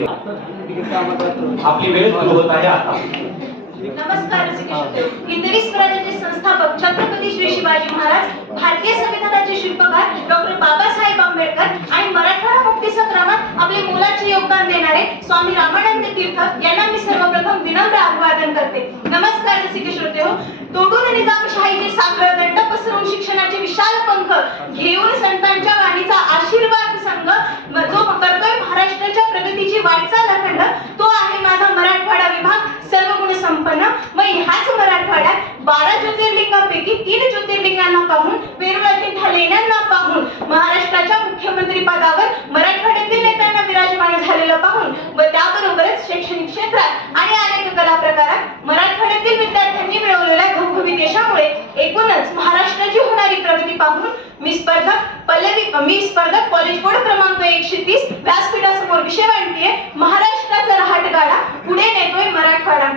आपली वेळ सुरू होत आहे आता। नमस्कार हिंदवी स्वराज्याचे संस्थापक छत्रपती श्री शिवाजी महाराज, भारतीय संविधानाचे शिल्पकार डॉक्टर बाबासाहेब आंबेडकर आणि मराठवाडा मुक्ती संग्रामात आपले मोलाचे योगदान देणारे स्वामी रामानंद तीर्थ यांना मी सर्वप्रथम विनम्र अभिवादन करते। नमस्कार रसिक श्रोतेहो, तोडून निजामशाहीचे साखळ दंड पसरून शिक्षणाचे विशाल पंख घेऊन संतांच्या वाणीचा आशीर्वाद संघ जो करतोय महाराष्ट्राच्या प्रगतीची वाटचाल अखंड, तो आहे माझा मराठवाडा विभाग सर्वगुण संपन्न। मग ह्याच मराठवाड्यात 12 ज्योतिर्लिंगांपैकी 3 ज्योतिर्लिंगांना पाहून, वेरूळातील ढालेण्यांना पाहून, महाराष्ट्राच्या मुख्यमंत्री पदावर मराठवाड्यातील नेत्यांना विराजमान झालेलं पाहून व त्याबरोबरच शैक्षणिक क्षेत्रात आणि अनेक कला प्रकारात मराठवाड्यातील विद्यार्थ्यांनी मिळवलेल्या घवघवीत यशामुळे एकूणच महाराष्ट्राची होणारी प्रगती पाहून मी स्पर्धक कॉलेज कोड क्रमांक 130 व्यासपीठासमोर विषय मांडतीये। महाराष्ट्राचा रहाटगाडा पुढे नेतोय मराठवाडा।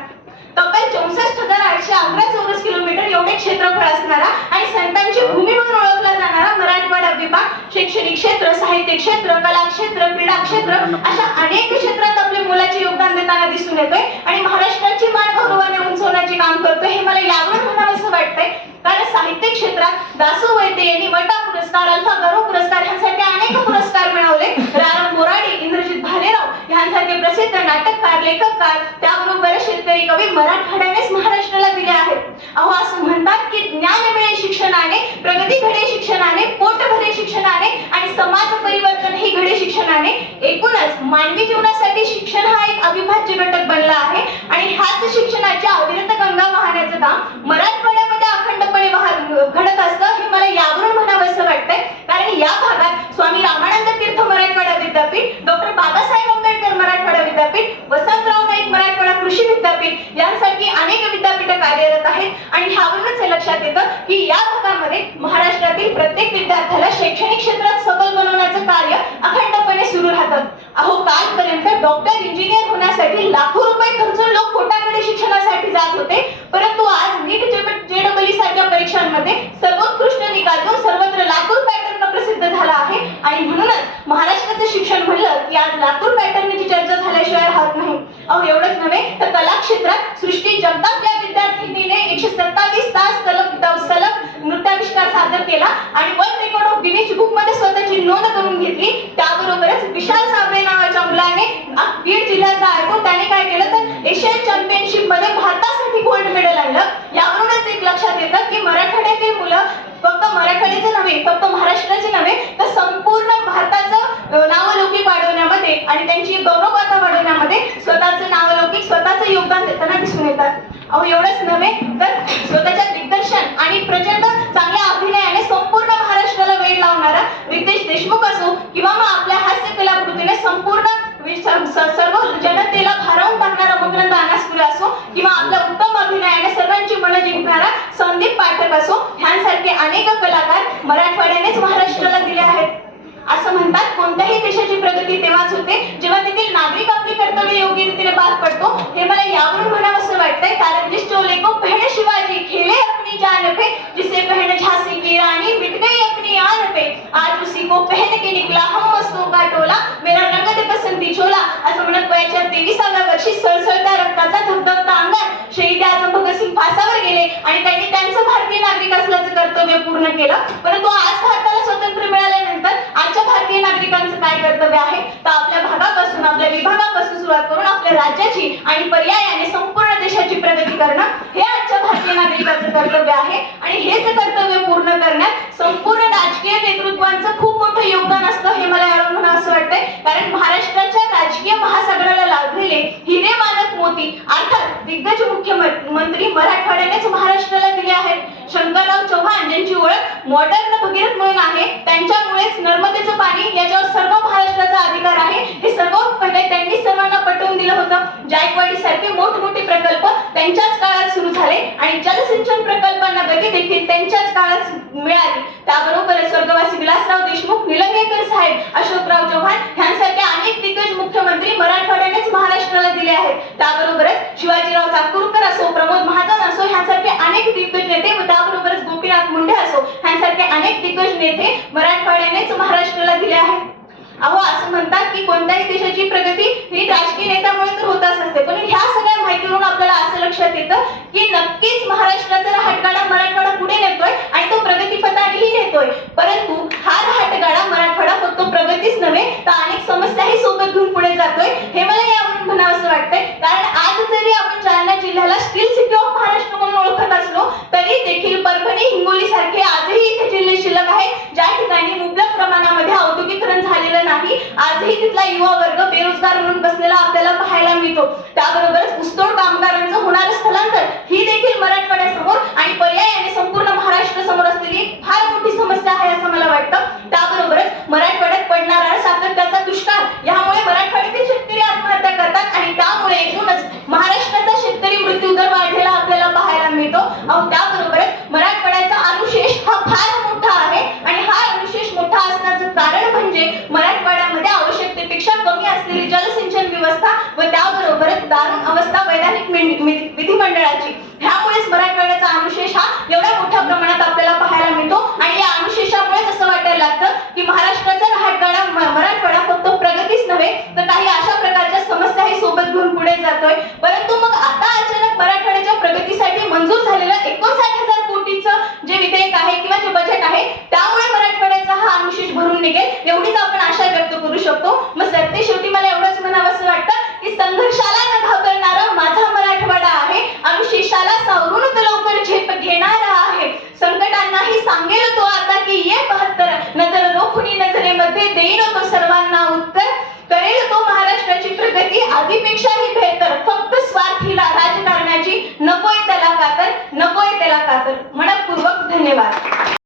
तब्बल 64,811 चौरस किलोमीटर एवढे क्षेत्रफळ असणारा आणि संतांची भूमी म्हणून ओळखला जाणारा मराठवाडा विभाग शैक्षणिक क्षेत्र, साहित्य क्षेत्र, कला क्षेत्र, क्रीडा क्षेत्र अशा अनेक क्षेत्रात आपले मोलाचे योगदान देताना दिसून येतोय आणि महाराष्ट्राची मान गौरवाने उंचवण्याचे काम करतोय। हे मला यावरून म्हणावंसं वाटतंय, कारण साहित्य क्षेत्रात दासो वैद्य यांनी वटा पुरस्कार, अल्फा गौरव पुरस्कार ह्यांसारखे अनेक पुरस्कार मिळवले। राम बोराडे, इंद्रजित भालेराव ह्यांसारखे प्रसिद्ध नाटककार, लेखककार, त्याबरोबर शेतकरी कवी मराठवाड्यानेच महाराष्ट्राला दिले आहेत। अहो असं म्हणतात की ज्ञान मिळे शिक्षणाने, प्रगती घडे शिक्षणाने, पोट भरे शिक्षणाने आणि समाज परिवर्तन ही घडे शिक्षणाने। एकूणच मानवी जीवनासाठी शिक्षण हा एक अविभाज्य घटक बनला आहे आणि ह्याच शिक्षणाच्या अविरत गंगा वाहण्याचं काम मराठवाड्यामध्ये अखंडपणे घडत असतं। हे मला यावरून म्हणावंसं वाटतंय, कारण या भागात स्वामी रामानंद तीर्थ मराठवाडा विद्यापीठ, डॉक्टर बाबासाहेब आंबेडकर मराठवाडा विद्यापीठ, वसंतराव नाईक मराठवाडा कृषी विद्यापीठ यांसारखी अनेक विद्यापीठे कार्यरत आहेत आणि ह्यावरूनच हे लक्षात येतं की या भागामध्ये महाराष्ट्रातील प्रत्येक विद्यार्थ्याला शैक्षणिक क्षेत्रात सबल बनवण्याचं कार्य अखंडपणे सुरू राहतं। अहो कालपर्यंत डॉक्टर, इंजिनियर होण्यासाठी लाखो रुपये खर्चून लोक कोटाकडे शिक्षणासाठी जात होते, परंतु आज नीट जेईई सारख्या परीक्षांमध्ये सर्वोत्कृष्ट निकाल देऊन सर्वत्र लातूर पॅटर्न प्रसिद्ध झाला आहे आणि म्हणूनच महाराष्ट्राचं शिक्षण म्हणलं की आज लातूर पॅटर्नची चर्चा झाल्याशिवाय राहत नाही। अहो एवढंच नव्हे तर कला क्षेत्रात सृष्टी जगताप या विद्यार्थिनीने 127 तास सलग नृत्याविष्कार सादर केला आणि world record of Guinness book मध्ये स्वतःची नोंद करून घेतली। त्याबरोबरच विशाल साबळे नावाच्या मुलाने बीड जिल्ह्याचा ऐकून त्याने काय केलं तर एशियन चॅम्पियनशिप मध्ये भारतासाठी गोल्ड मेडल आणलं। यावरूनच एक लक्षात येतं की मराठवाड्यातील मुलं फक्त मराठवाड्याचे नव्हे, फक्त महाराष्ट्राचे नव्हे तर संपूर्ण भारताचं नावलौकिक वाढवण्यामध्ये आणि त्यांची गौरवगाथा वाढवण्यामध्ये स्वतःचं नावलौकिक, स्वतःचं योगदान देताना दिसून येतात। अहो एवढंच नव्हे तर स्वतःच्या दिग्दर्शन आणि प्रचंड चांगल्या अभिनयाने संपूर्ण महाराष्ट्राला वेळ लावणारा रितेश देशमुख असो किंवा मग आपल्या हास्य कलाकृतीने संपूर्ण सर्व जनतेला भारावून टाकणारा मकरंद अनासपुरे असो किंवा आपल्या उत्तम अभिनयाने सर्वांची मन जिंकणारा संदीप पाठक असो, ह्यांसारखे अनेक कलाकार मराठवाड्यानेच महाराष्ट्राला दिले आहेत। असं म्हणतात कोणत्याही देशाची प्रगती तेव्हाच होते जेव्हा तेथील नागरिक आपली कर्तव्य योग्य रीतीने पार पडतो। हे मला यावरून म्हणावंसं वाटतंय, कारण जिस चोले को पहने शिवाजी खेले अपनी जान पे, जिसे पहने झांसी की रानी मिट गई अपनी आन पे, आज उसी को पहन के निकला हम मस्तों का टोला, मेरा रंगत बसंती चोला। असं म्हणत वयाच्या 23व्या वर्षी सळसळत्या रक्ताचा धगधगता अंगात शहीद आजम भगतसिंग फासावर गेले आणि त्यांनी त्यांचं भारतीय नागरिक असल्याचं कर्तव्य पूर्ण केलं। परंतु आज भारताला स्वातंत्र्य मिळाल्यानंतर आजच्या भारतीय नागरिकांचं काय कर्तव्य आहे तर आपल्या भागापासून, आपल्या विभागापासून सुरुवात करून आपल्या राज्याची आणि पर्यायाने संपूर्ण देशाची प्रगती करणं हे आजच्या भारतीय नागरिकांचं कर्तव्य आहे आणि हेच कर्तव्य पूर्ण करण्यात संपूर्ण राजकीय नेतृत्वांचं खूप मोठं योगदान असतं। हे मला यावरून म्हणावंसं वाटतंय, कारण महाराष्ट्राच्या राजकीय महासागराला लाभलेले हिरे मानक मोती अर्थात दिग्गज मुख्यमंत्री मराठवाड्यानेच महाराष्ट्राला दिले आहेत। शंकरराव चव्हाण ज्यांची ओळख मॉडर्न भगीरथ म्हणून आहे, त्यांच्यामुळेच नर्मदेचं पाणी याच्यावर सर्व महाराष्ट्राचा अधिकार आहे हे सर्व पहिले त्यांनी सर्वांना पटवून दिलं होतं। जायकवाडी सारखे मोठमोठे प्रकल्प त्यांच्याच काळात सुरू झाले आणि जलसिंचन प्रकल्पांना गती देखील त्यांच्याच काळात मिळाली। त्याबरोबरच स्वर्गवासी विलासराव देशमुख, निलंगेकर साहेब, अशोकराव चव्हाण ह्यांसारखे अनेक दिग्गज मुख्यमंत्री मराठवाड्यानेच महाराष्ट्राला दिले आहेत। त्याबरोबरच शिवाजीराव चाकूरकर असो, प्रमोद महाजन असो ह्यांसारखे अनेक दिग्गज नेते व त्याबरोबरच गोपीनाथ मुंडे असो ह्यांसारखे अनेक दिग्गज नेते मराठवाड्यानेच महाराष्ट्राला दिले आहेत। अहो असं म्हणतात की कोणत्याही देशाची प्रगती ही त्याबरोबरच ऊसतोड कामगारांचं होणारं स्थलांतर ही देखील मराठवाड्यासमोर आणि पर्यायाने संपूर्ण महाराष्ट्र समोर असलेली फार मोठी समस्या आहे असं मला वाटतं. त्याबरोबरच मराठवाड्यात पडणारा सातत्याचा दुष्काळ यामुळे मराठवाड्यातील शेतकरी आत्महत्या करतात आणि त्यामुळे एकूणच महाराष्ट्राचा शेतकरी मृत्यू दर वाढलेला आपल्याला पाहायला मिळतो. त्याबरोबरच मराठवाड्याचा अनुशेष हा फार मोठा आहे आणि हा अनुशेष मोठा असण्याचं कारण म्हणजे मराठवाड्यामध्ये आवश्यकतेपेक्षा कमी असलेली जलसिंचन व्यवस्था व त्याबरोबरच दारुण अवस्था वैधानिक विधिमंडळाची. ह्यामुळेच मराठवाड्याचा अनुशेष हा एवढ्या मोठ्या प्रमाणात आपल्याला पाहायला मिळतो आणि या अनुशेषामुळेच असं वाटायला लागतं की महाराष्ट्राचा रहाटगाडा मराठवाडा फक्त प्रगतीच नव्हे तर काही अशा प्रकारच्या समस्याही सोबत घेऊन पुढे जातोय. परंतु मग आता अचानक मराठवाड्याच्या प्रगतीसाठी मंजूर झालेलं 59,000 कोटीचं जे विधेयक आहे किंवा जे बजेट आहे त्यामुळे मराठवाड्याचा हा अनुशेष भरून निघेल एवढीच आपण आशा व्यक्त करू शकतो. मग सरते शेवटी मला एवढंच म्हणावंसं वाटतं की संघर्षाला न घाबरणारा माझा मराठवाडा आहे, अनुशेषाला सावरून तो लवकर झेप घेणारा आहे, संकटांनाही सांगेल तो आता की ये 72 नजर रोखुनी नजरेमध्ये देईल तो सर्वांना उत्तर, करेल तो महाराष्ट्राची प्रगती आधीपेक्षाही बेहतर, फक्त स्वार्थीला राजकारणाची नकोय त्याला कातर, नकोय त्याला कातर. मनपूर्वक धन्यवाद.